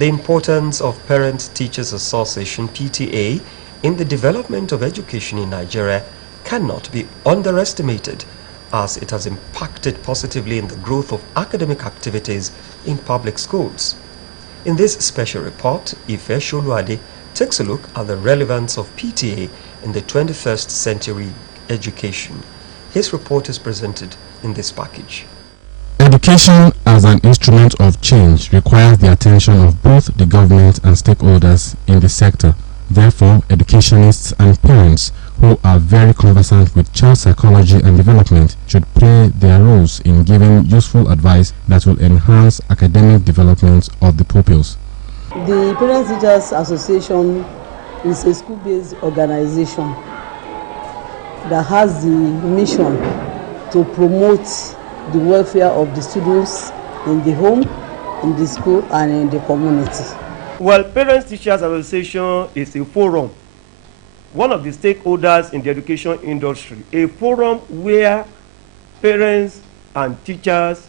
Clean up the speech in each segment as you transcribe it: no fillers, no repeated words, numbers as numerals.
The importance of Parent Teachers Association (PTA) in the development of education in Nigeria cannot be underestimated, as it has impacted positively in the growth of academic activities in public schools. In this special report, Ife Sholuade takes a look at the relevance of PTA in the 21st century education. His report is presented in this package. Education as an instrument of change requires the attention of both the government and stakeholders in the sector. Therefore, educationists and parents who are very conversant with child psychology and development should play their roles in giving useful advice that will enhance academic development of the pupils. The Parent Teachers Association is a school-based organization that has the mission to promote the welfare of the students in the home, in the school, and in the community. Well, Parent Teachers Association is a forum, one of the stakeholders in the education industry, a forum where parents and teachers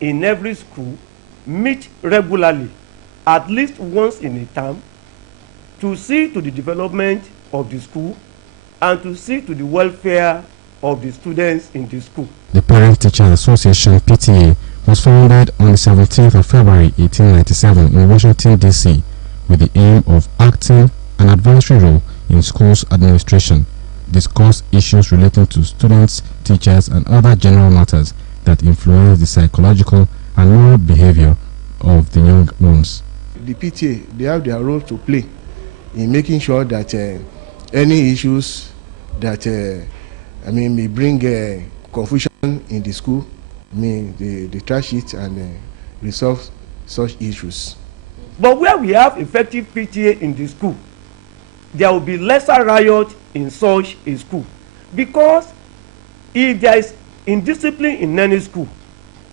in every school meet regularly, at least once in a term, to see to the development of the school and to see to the welfare of the students in the school. The Parent Teachers Association (PTA) was founded on the 17th of February 1897 in Washington, D.C. with the aim of acting an advisory role in schools administration, discuss issues relating to students, teachers, and other general matters that influence the psychological and moral behavior of the young ones. The PTA, they have their role to play in making sure that any issues that may bring confusion in the school, they trash it and resolve such issues. But where we have effective PTA in the school, there will be lesser riot in such a school. Because if there is indiscipline in any school,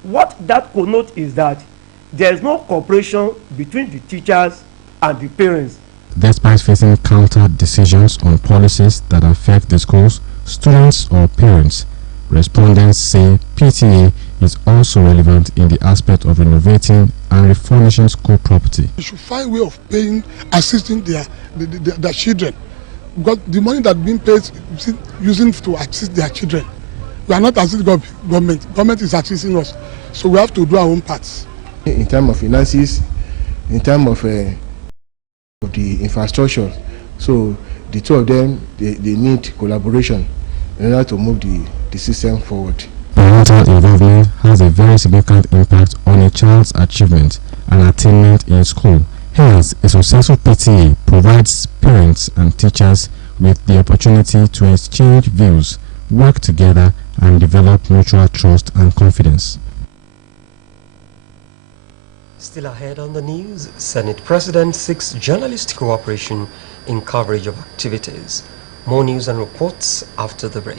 what that connotes is that there is no cooperation between the teachers and the parents. Despite facing counter decisions on policies that affect the schools, students, or parents, respondents say PTA is also relevant in the aspect of renovating and refurnishing school property. We should find a way of paying, assisting their children. Because the money that's being paid is using to assist their children. We are not assisting government. Government is assisting us. So we have to do our own parts. In terms of finances, in terms of the infrastructure, so the two of them, they need collaboration in order to move the system forward. Parental involvement has a very significant impact on a child's achievement and attainment in school. Hence, a successful PTA provides parents and teachers with the opportunity to exchange views, work together, and develop mutual trust and confidence. Still ahead on the news, Senate President seeks journalist cooperation in coverage of activities. More news and reports after the break.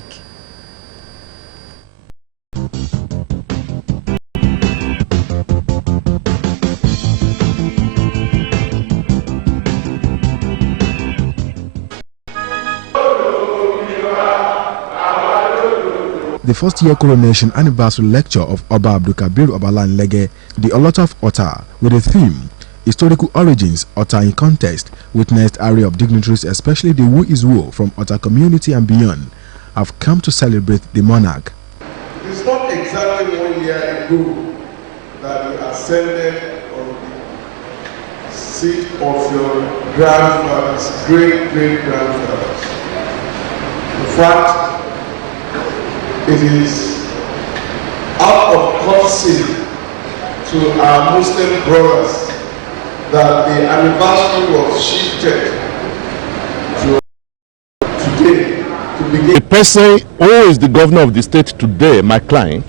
The first-year coronation anniversary lecture of Oba Abdulkabir Obalan Lege, the Olota of Ota, with the theme Historical Origins, Ota in Context, witnessed array of dignitaries, especially the Who is Who from Ota community and beyond, have come to celebrate the monarch. It is not exactly 1 year ago that you ascended on the seat of your grandfathers, great-great-grandfathers. In fact, it is out of courtesy to our Muslim brothers that the anniversary was shifted to today to begin. The person who is the governor of the state today, my client,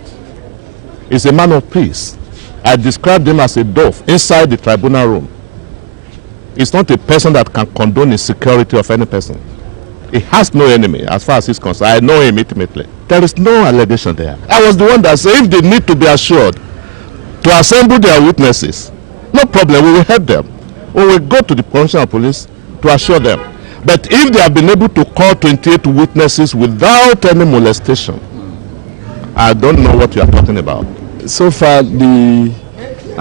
is a man of peace. I described him as a dove inside the tribunal room. He's not a person that can condone insecurity of any person. He has no enemy as far as he's concerned. I know him intimately. There is no allegation there. I was the one that said if they need to be assured to assemble their witnesses, no problem, we will help them. We will go to the commissioner of police to assure them. But if they have been able to call 28 witnesses without any molestation, I don't know what you are talking about. So far, the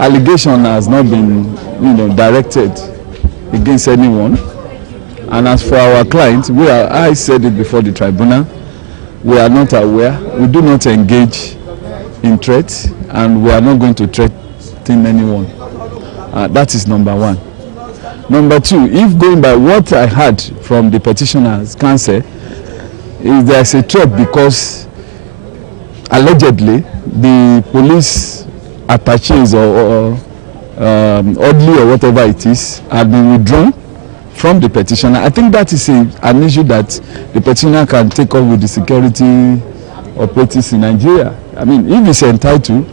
allegation has not been, directed against anyone. And as for our clients, I said it before the tribunal, we are not aware, we do not engage in threats, and we are not going to threaten anyone. That is number one. Number two, if going by what I heard from the petitioner's counsel, is there's a threat because allegedly the police attaches or oddly or whatever it is have been withdrawn from the petitioner. I think that is an issue that the petitioner can take up with the security operatives in Nigeria. I mean, if he's entitled,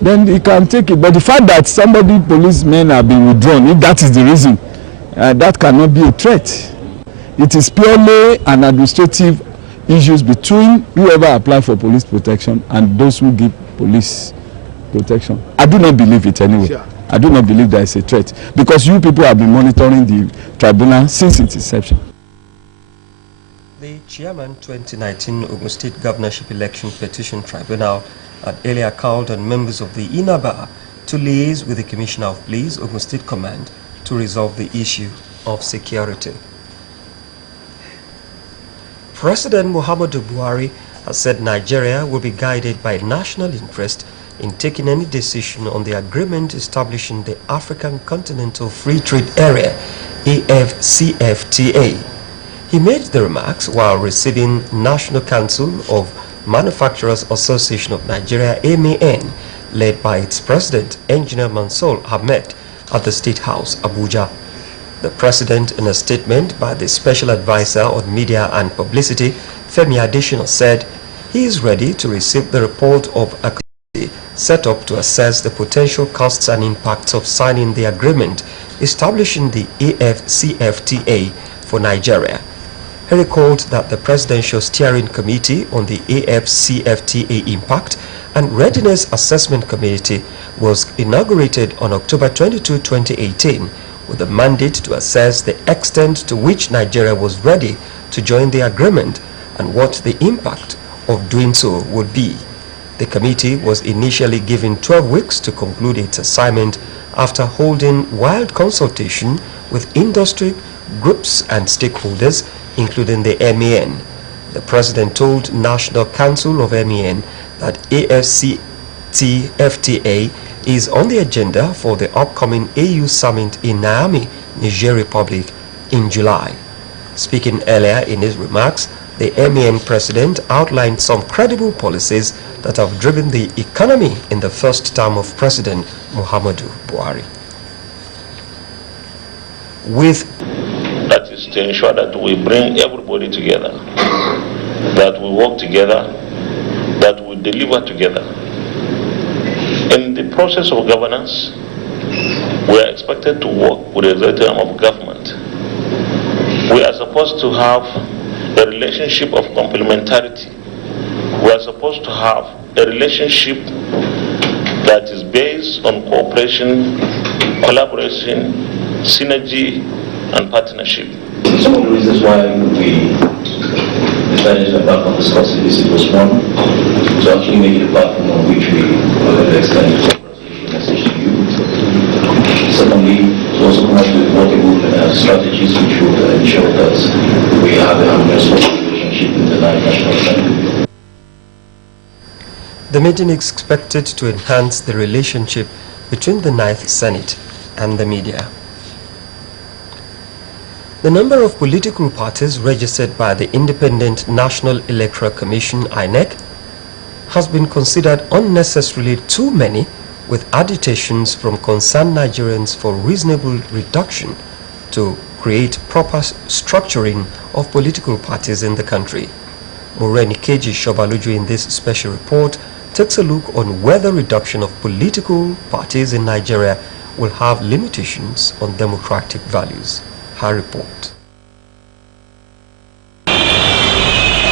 then he can take it. But the fact that policemen have been withdrawn, if that is the reason, that cannot be a threat. It is purely an administrative issues between whoever apply for police protection and those who give police protection. I do not believe it anyway. Sure. I do not believe there is a threat because you people have been monitoring the tribunal since its inception. The chairman 2019 Ogun State Governorship Election Petition Tribunal had earlier called on members of the INABA to liaise with the Commissioner of Police, Ogun State Command, to resolve the issue of security. President Muhammadu Buhari has said Nigeria will be guided by national interest in taking any decision on the agreement establishing the African Continental Free Trade Area, AfCFTA. He made the remarks while receiving National Council of Manufacturers Association of Nigeria, MAN, led by its president, Engineer Mansour Ahmed, at the State House, Abuja. The president, in a statement by the Special Advisor on Media and Publicity, Femi Adesina, said he is ready to receive the report of a committee set up to assess the potential costs and impacts of signing the agreement establishing the AfCFTA for Nigeria. He recalled that the Presidential Steering Committee on the AfCFTA Impact and Readiness Assessment Committee was inaugurated on October 22, 2018, with a mandate to assess the extent to which Nigeria was ready to join the agreement and what the impact of doing so would be. The committee was initially given 12 weeks to conclude its assignment after holding wide consultation with industry groups and stakeholders, including the MAN. The president told National Council of MAN that AfCFTA is on the agenda for the upcoming AU summit in Niamey, Niger Republic, in July. Speaking earlier in his remarks, the MAN president outlined some credible policies that have driven the economy in the first term of President Muhammadu Buhari. That is to ensure that we bring everybody together, that we work together, that we deliver together. In the process of governance, we are expected to work with the executive arm of government. We are supposed to have a relationship of complementarity. We are supposed to have a relationship that is based on cooperation, collaboration, synergy, and partnership. Some of the reasons why we decided to embark on discussing this was one, to actually make it a platform on which we were going to extend the cooperation message to you. Secondly, to also come up with workable strategies which will ensure that we have a harmonious relationship in the National Assembly. The meeting is expected to enhance the relationship between the 9th Senate and the media. The number of political parties registered by the Independent National Electoral Commission, INEC, has been considered unnecessarily too many, with agitations from concerned Nigerians for reasonable reduction to create proper structuring of political parties in the country. Moreni Keji Shobaluju in this special report takes a look on whether reduction of political parties in Nigeria will have limitations on democratic values. Her report.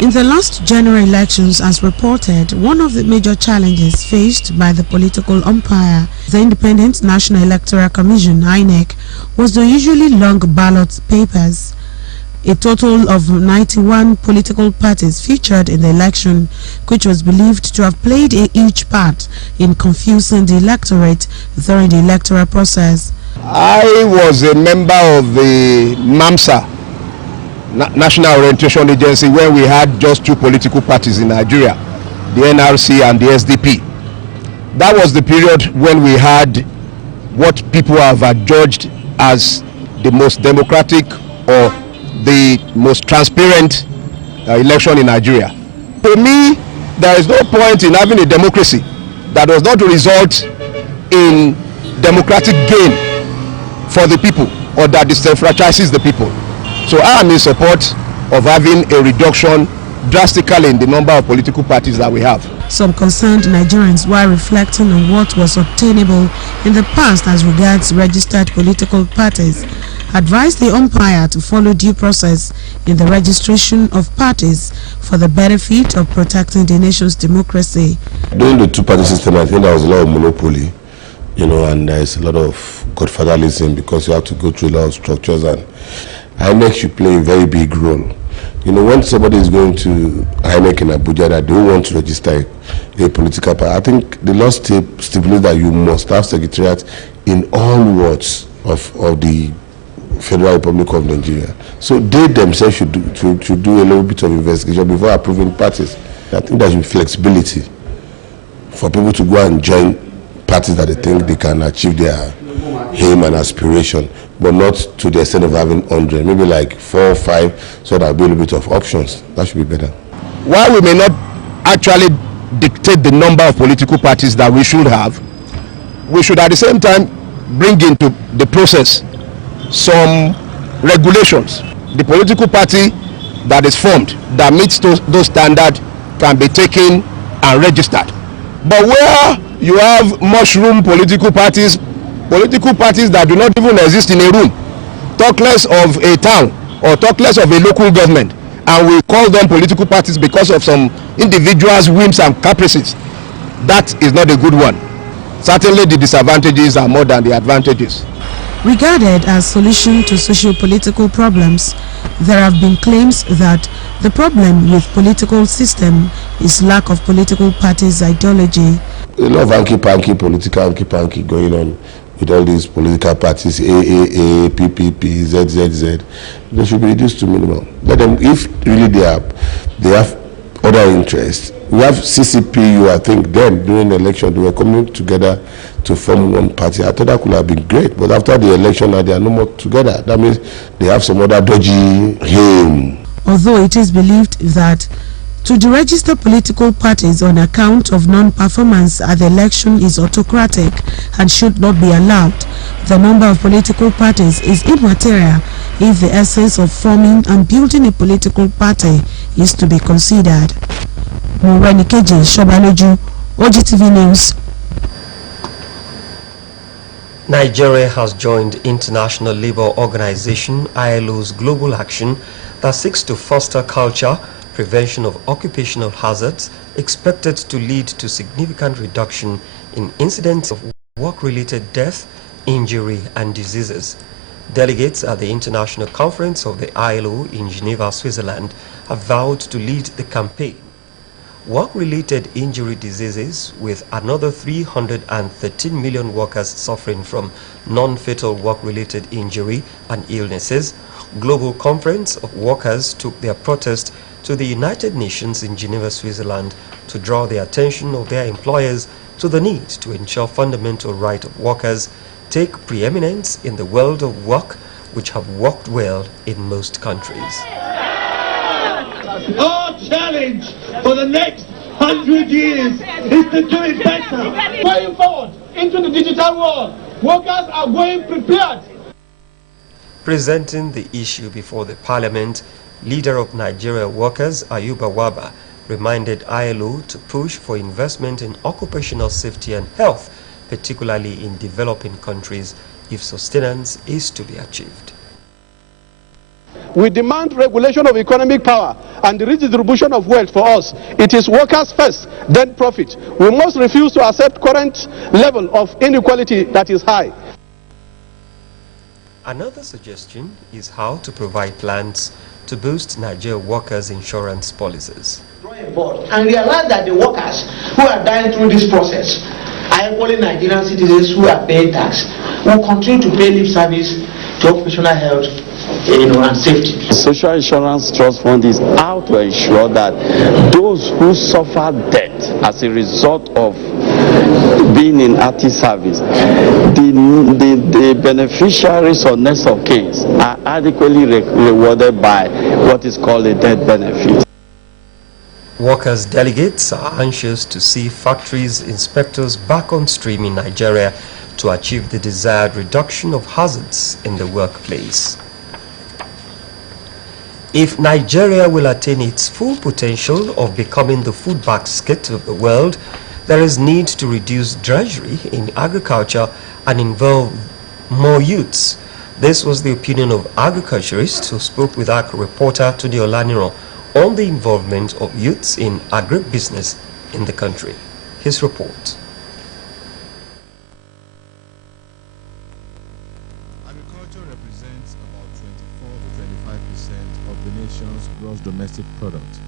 In the last general elections, as reported, one of the major challenges faced by the political umpire, the Independent National Electoral Commission, INEC, was the usually long ballot papers. A total of 91 political parties featured in the election, which was believed to have played a huge part in confusing the electorate during the electoral process. I was a member of the MAMSA, National Orientation Agency, where we had just two political parties in Nigeria, the NRC and the SDP. That was the period when we had what people have adjudged as the most democratic or the most transparent election in Nigeria. To me, there is no point in having a democracy that does not result in democratic gain for the people or that disenfranchises the people. So I am in support of having a reduction drastically in the number of political parties that we have. Some concerned Nigerians, while reflecting on what was obtainable in the past as regards registered political parties, advised the umpire to follow due process in the registration of parties for the benefit of protecting the nation's democracy. During the two-party system, I think there was a lot of monopoly, and there's a lot of godfatherism because you have to go through a lot of structures, and INEC should play a very big role. When somebody is going to INEC in Abuja that don't want to register a political party, I think the law stipulates that you must have secretariat in all wards of the Federal Republic of Nigeria. So they themselves should do a little bit of investigation before approving parties. I think there should be flexibility for people to go and join parties that they think they can achieve their aim and aspiration, but not to the extent of having 100, maybe like 4 or 5, so there'll be a little bit of options. That should be better. While we may not actually dictate the number of political parties that we should have, we should at the same time bring into the process some regulations. The political party that is formed that meets those standards can be taken and registered. But where you have mushroom political parties that do not even exist in a room, talk less of a town or talk less of a local government, and we call them political parties because of some individuals' whims and caprices, that is not a good one. Certainly the disadvantages are more than the advantages. Regarded as solution to socio-political problems, there have been claims that the problem with political system is lack of political parties' ideology. A lot of hanky-panky, political hanky-panky going on with all these political parties, AAA, PPP, ZZZ. They should be reduced to minimum. Let them, if really they have other interests. We have CCPU, I think then during the election they were coming together to form one party. I thought that could have been great, but after the election now they are no more together. That means they have some other dodgy aim. Although it is believed that to deregister political parties on account of non-performance at the election is autocratic and should not be allowed, the number of political parties is immaterial if the essence of forming and building a political party is to be considered. Morenikeji Shobaleju, Ogtv News. Nigeria has joined International Labour Organization ILO's global action that seeks to foster culture, prevention of occupational hazards, expected to lead to significant reduction in incidents of work-related death, injury and diseases. Delegates at the International Conference of the ILO in Geneva, Switzerland, have vowed to lead the campaign. Work-related injury diseases, with another 313 million workers suffering from non-fatal work-related injury and illnesses, Global Conference of Workers took their protest to the United Nations in Geneva, Switzerland, to draw the attention of their employers to the need to ensure fundamental right of workers take preeminence in the world of work, which have worked well in most countries. Our challenge for the next 100 years is to do it better. Going forward into the digital world, workers are going prepared. Presenting the issue before the Parliament, leader of Nigeria Workers, Ayuba Waba, reminded ILO to push for investment in occupational safety and health, particularly in developing countries, if sustenance is to be achieved. We demand regulation of economic power and the redistribution of wealth for us. It is workers first, then profit. We must refuse to accept current level of inequality that is high. Another suggestion is how to provide plans to boost Nigeria workers' insurance policies. And realize that the workers who are dying through this process are equally Nigerian citizens who are paying tax, will continue to pay lip service to occupational health, and safety. The Social Insurance Trust Fund is out to ensure that those who suffer death as a result of being in active service, the beneficiaries or next of case are adequately rewarded by what is called a death benefit. Workers' delegates are anxious to see factories inspectors back on stream in Nigeria to achieve the desired reduction of hazards in the workplace. If Nigeria will attain its full potential of becoming the food basket of the world, there is need to reduce drudgery in agriculture and involve more youths. This was the opinion of agriculturists who spoke with our reporter Tunde Olaniro on the involvement of youths in agribusiness in the country. His report. Agriculture represents about 24 to 25% of the nation's gross domestic product.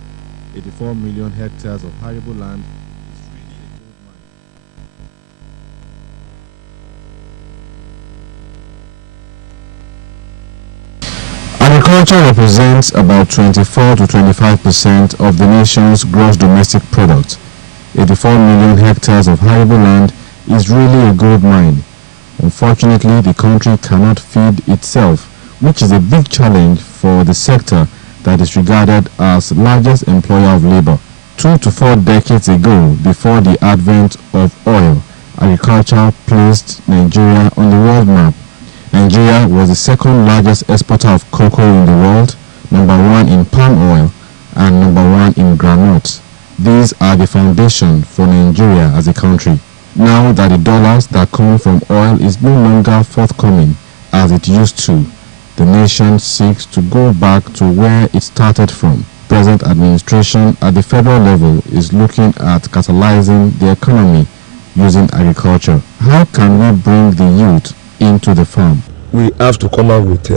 84 million hectares of arable land is really a gold mine. Agriculture represents about 24 to 25% of the nation's gross domestic product. 84 million hectares of arable land is really a gold mine. Unfortunately, the country cannot feed itself, which is a big challenge for the sector that is regarded as the largest employer of labor. 2 to 4 decades ago, before the advent of oil, agriculture placed Nigeria on the world map. Nigeria was the second largest exporter of cocoa in the world, number 1 in palm oil, and number 1 in groundnuts. These are the foundation for Nigeria as a country. Now that the dollars that come from oil is no longer forthcoming as it used to, the nation seeks to go back to where it started from. Present administration at the federal level is looking at catalyzing the economy using agriculture. How can we bring the youth into the farm? We have to come up with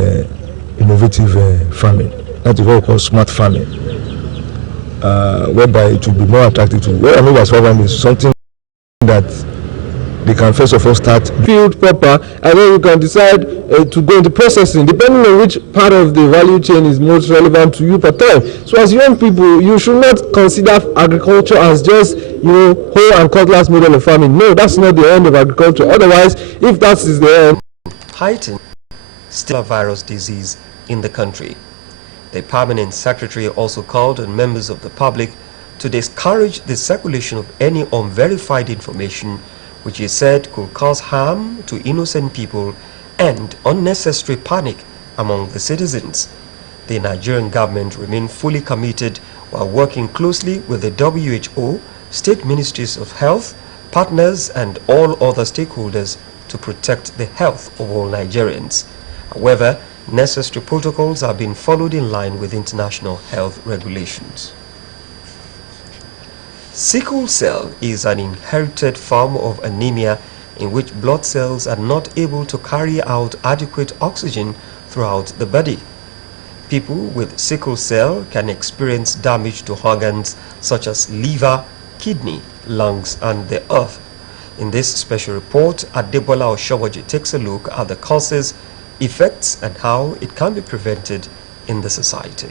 innovative farming. That is what we call smart farming, whereby it will be more attractive to. What I mean by smart farming is something that they can first of all start build proper, and then you can decide to go into processing depending on which part of the value chain is most relevant to you per time. So as young people, you should not consider agriculture as just hoe and cutlass model of farming. No, that's not the end of agriculture. Otherwise, if that is the end, Heighten still a virus disease in the country. The permanent secretary also called on members of the public to discourage the circulation of any unverified information which he said could cause harm to innocent people and unnecessary panic among the citizens. The Nigerian government remained fully committed while working closely with the WHO, state ministries of health, partners and all other stakeholders to protect the health of all Nigerians. However, necessary protocols are being followed in line with international health regulations. Sickle cell is an inherited form of anemia in which blood cells are not able to carry out adequate oxygen throughout the body. People with sickle cell can experience damage to organs such as liver, kidney, lungs, and the earth. In this special report, Adebola Oshowoji takes a look at the causes, effects, and how it can be prevented in the society.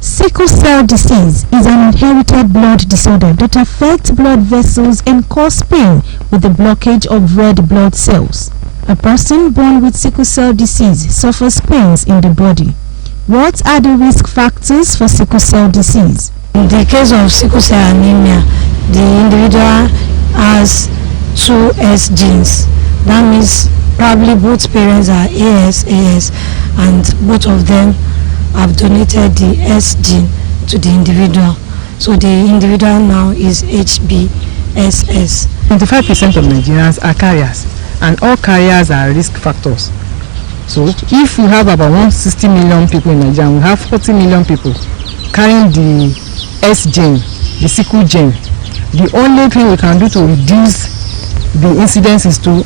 Sickle cell disease is an inherited blood disorder that affects blood vessels and causes pain with the blockage of red blood cells. A person born with sickle cell disease suffers pains in the body. What are the risk factors for sickle cell disease? In the case of sickle cell anemia, the individual has 2 S genes. That means probably both parents are AS, and both of them have donated the S gene to the individual. So the individual now is HBSS. 25% of Nigerians are carriers, and all carriers are risk factors. So if we have about 160 million people in Nigeria, we have 40 million people carrying the S gene, the sickle gene. The only thing we can do to reduce the incidents is to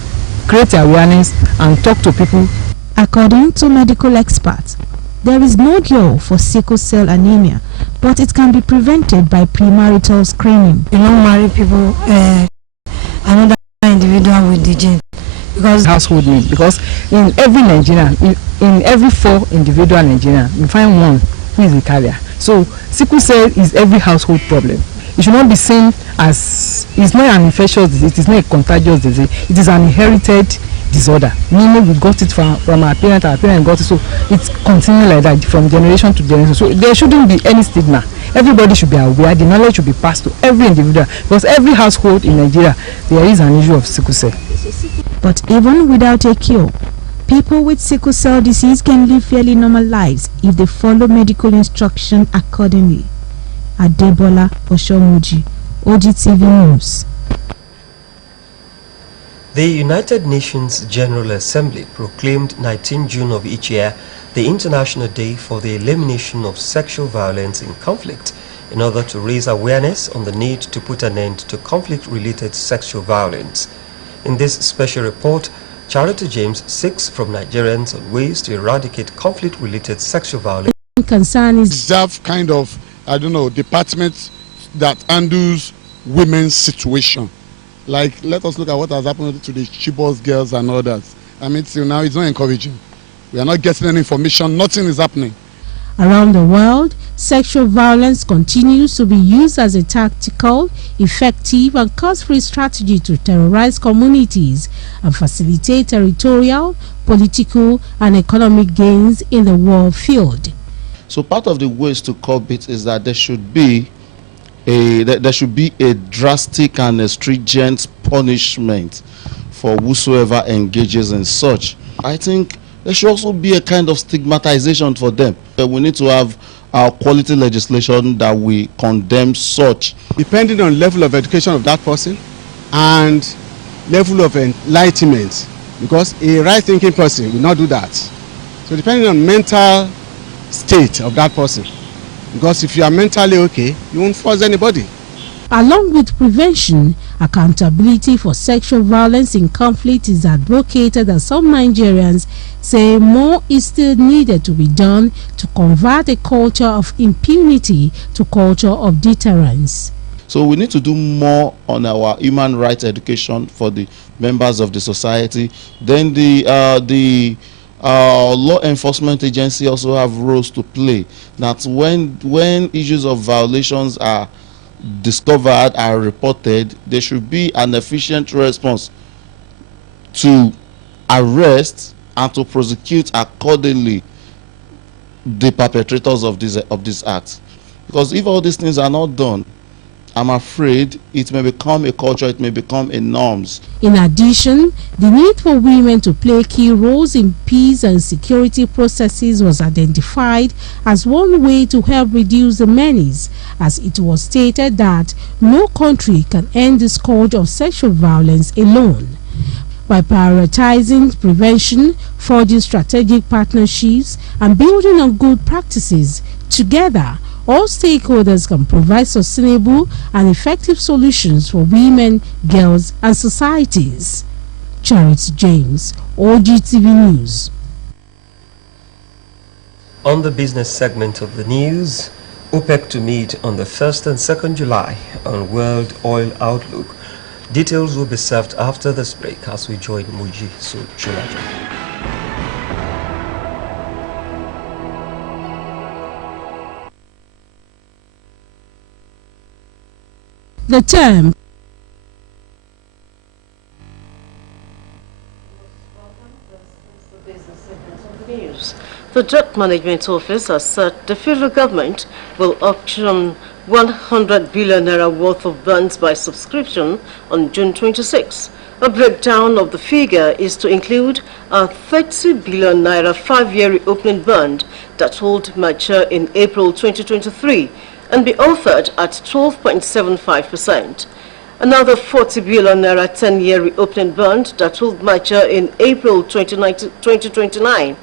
create awareness and talk to people. According to medical experts, there is no cure for sickle cell anemia, but it can be prevented by premarital screening. You don't marry people, another individual with the gene. Because household name, because in every Nigerian, in every 4 individual Nigerian, you find one who is a carrier. So sickle cell is every household problem. It should not be seen as, it's not an infectious disease, it is not a contagious disease, it is an inherited disorder. Meaning we got it from our parent got it, so it's continuing like that from generation to generation. So there shouldn't be any stigma. Everybody should be aware, the knowledge should be passed to every individual, because every household in Nigeria, there is an issue of sickle cell. But even without a cure, people with sickle cell disease can live fairly normal lives if they follow medical instruction accordingly. Adebola Oshomuji, Ogtv News. The United Nations General Assembly proclaimed 19 June of each year the International Day for the Elimination of Sexual Violence in Conflict in order to raise awareness on the need to put an end to conflict-related sexual violence. In this special report, Charity James seeks from Nigerians on ways to eradicate conflict-related sexual violence. Concern is reserve kind of, I don't know, department that handles women's situation. Like, let us look at what has happened to the Chibos girls and others. I mean, till now, it's not encouraging. We are not getting any information. Nothing is happening. Around the world, sexual violence continues to be used as a tactical, effective and cost-free strategy to terrorize communities and facilitate territorial, political and economic gains in the war field. So part of the ways to curb it is that there should be a drastic and a stringent punishment for whosoever engages in such. I think there should also be a kind of stigmatization for them. We need to have our quality legislation that we condemn such. Depending on level of education of that person and level of enlightenment, because a right-thinking person will not do that. So depending on mental state of that person, because if you are mentally okay, you won't force anybody. Along with prevention, accountability for sexual violence in conflict is advocated, as some Nigerians say more is still needed to be done to convert a culture of impunity to culture of deterrence. So we need to do more on our human rights education for the members of the society. Then the law enforcement agency also have roles to play. That when issues of violations are discovered, are reported, there should be an efficient response to arrest and to prosecute accordingly the perpetrators of this act. Because if all these things are not done, I'm afraid it may become a culture, it may become a norms. In addition, the need for women to play key roles in peace and security processes was identified as one way to help reduce the menace, as it was stated that no country can end the scourge of sexual violence alone. By prioritizing prevention, forging strategic partnerships, and building on good practices, together, all stakeholders can provide sustainable and effective solutions for women, girls, and societies. Charity James, Ogtv News. On the business segment of the news, OPEC to meet on the 1st and 2nd July on World Oil Outlook. Details will be served after this break as we join Muji Chulaja. The term The Drug Management Office has said the federal government will auction 100 billion naira worth of bonds by subscription on June 26. A breakdown of the figure is to include a 30 billion naira 5-year opening bond that will mature in April 2023 and be offered at 12.75%. Another 40 billion naira 10-year opening bond that will mature in April 2029,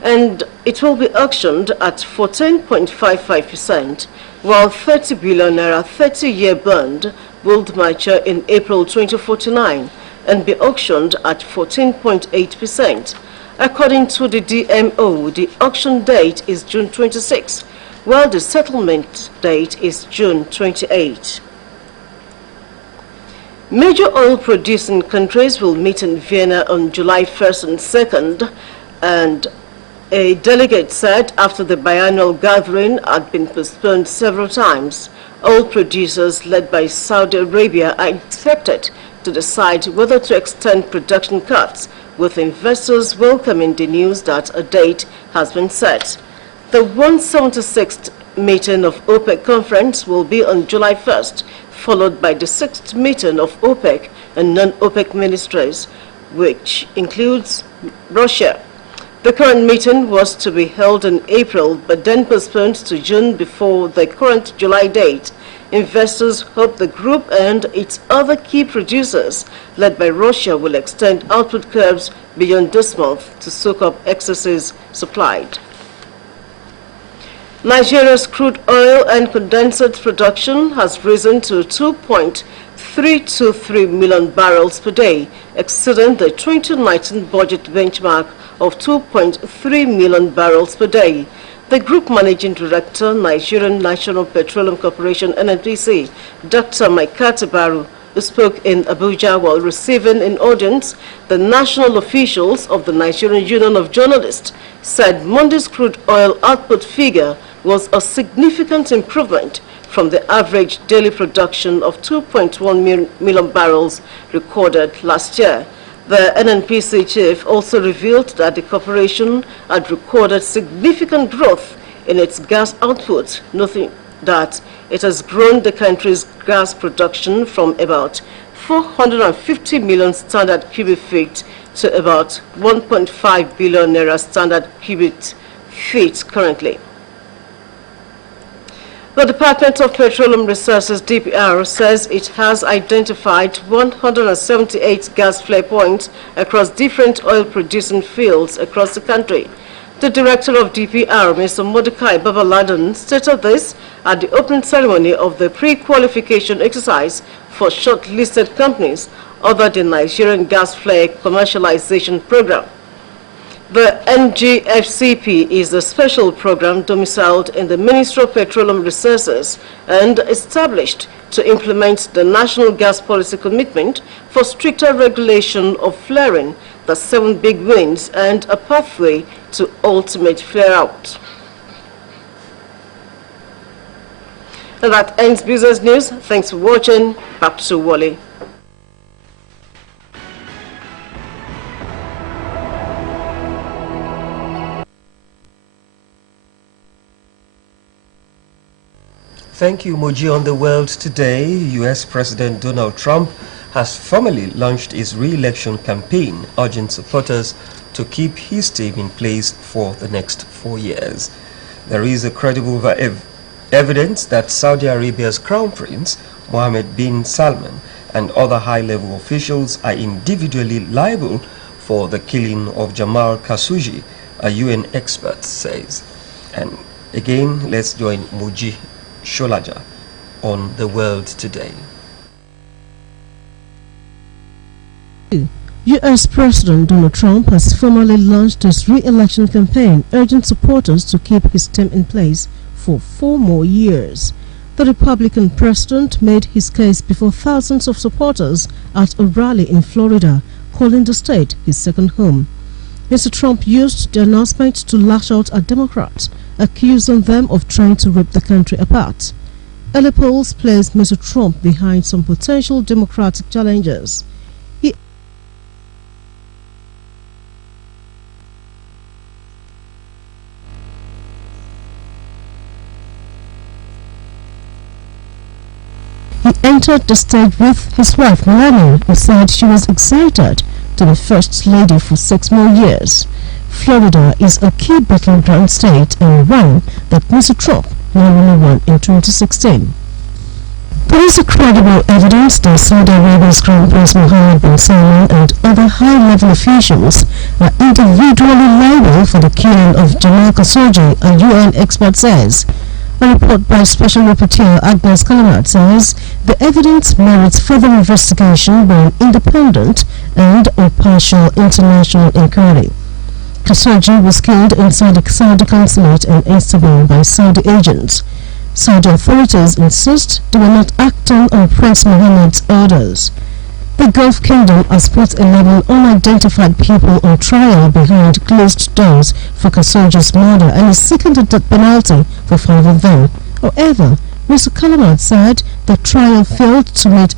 and it will be auctioned at 14.55%, while 30 billion naira 30-year bond will mature in April 2049 and be auctioned at 14.8%. According to the DMO, the auction date is June 26, while the settlement date is June 28. Major oil-producing countries will meet in Vienna on July 1st and 2nd, and a delegate said after the biannual gathering had been postponed several times, oil producers led by Saudi Arabia are expected to decide whether to extend production cuts, with investors welcoming the news that a date has been set. The 176th meeting of OPEC conference will be on July 1st, followed by the 6th meeting of OPEC and non-OPEC ministries, which includes Russia. The current meeting was to be held in April, but then postponed to June before the current July date. Investors hope the group and its other key producers, led by Russia, will extend output curves beyond this month to soak up excesses supplied. Nigeria's crude oil and condensate production has risen to 2.323 million barrels per day, exceeding the 2019 budget benchmark of 2.3 million barrels per day. The Group Managing Director, Nigerian National Petroleum Corporation (NNPC), Dr. Maikati Baru, who spoke in Abuja while receiving in audience the national officials of the Nigerian Union of Journalists, said Monday's crude oil output figure was a significant improvement from the average daily production of 2.1 million barrels recorded last year. The NNPC chief also revealed that the corporation had recorded significant growth in its gas output, noting that it has grown the country's gas production from about 450 million standard cubic feet to about 1.5 billion naira standard cubic feet currently. The Department of Petroleum Resources, DPR, says it has identified 178 gas flare points across different oil-producing fields across the country. The director of DPR, Mr. Mordecai Babaladan, stated this at the opening ceremony of the pre-qualification exercise for shortlisted companies under the Nigerian Gas Flare Commercialization Program. The NGFCP is a special program domiciled in the Ministry of Petroleum Resources and established to implement the National Gas Policy Commitment for stricter regulation of flaring, the 7 big wins, and a pathway to ultimate flare-out. And that ends business news. Thanks for watching. Back to Wally. Thank you, Moji. On the world today, U.S. President Donald Trump has formally launched his re-election campaign, urging supporters to keep his team in place for the next 4 years. There is a credible evidence that Saudi Arabia's Crown Prince, Mohammed bin Salman, and other high-level officials are individually liable for the killing of Jamal Khashoggi, a UN expert says. And again, let's join Moji Sholaja on the world today. U.S. President Donald Trump has formally launched his re-election campaign, urging supporters to keep his term in place for 4 more years. The Republican president made his case before thousands of supporters at a rally in Florida, calling the state his second home. Mr. Trump used the announcement to lash out at Democrats, accusing them of trying to rip the country apart. Early polls placed Mr. Trump behind some potential Democratic challengers. He entered the stage with his wife Melania, who said she was excited to be First Lady for 6 more years. Florida is a key battleground state and one that Mr. Trump narrowly won in 2016. There is a credible evidence that Saudi Arabia's Crown Prince Mohammed bin Salman and other high-level officials are individually liable for the killing of Jamal Khashoggi, a UN expert says. A report by Special Rapporteur Agnes Kalamat says the evidence merits further investigation by an independent and impartial international inquiry. Khashoggi was killed inside the Saudi consulate in Istanbul by Saudi agents. Saudi authorities insist they were not acting on Prince Mohammed's orders. The Gulf Kingdom has put 11 unidentified people on trial behind closed doors for Khashoggi's murder and is seeking the death penalty for 5 of them. However, Mr. Kalamat said the trial failed to meet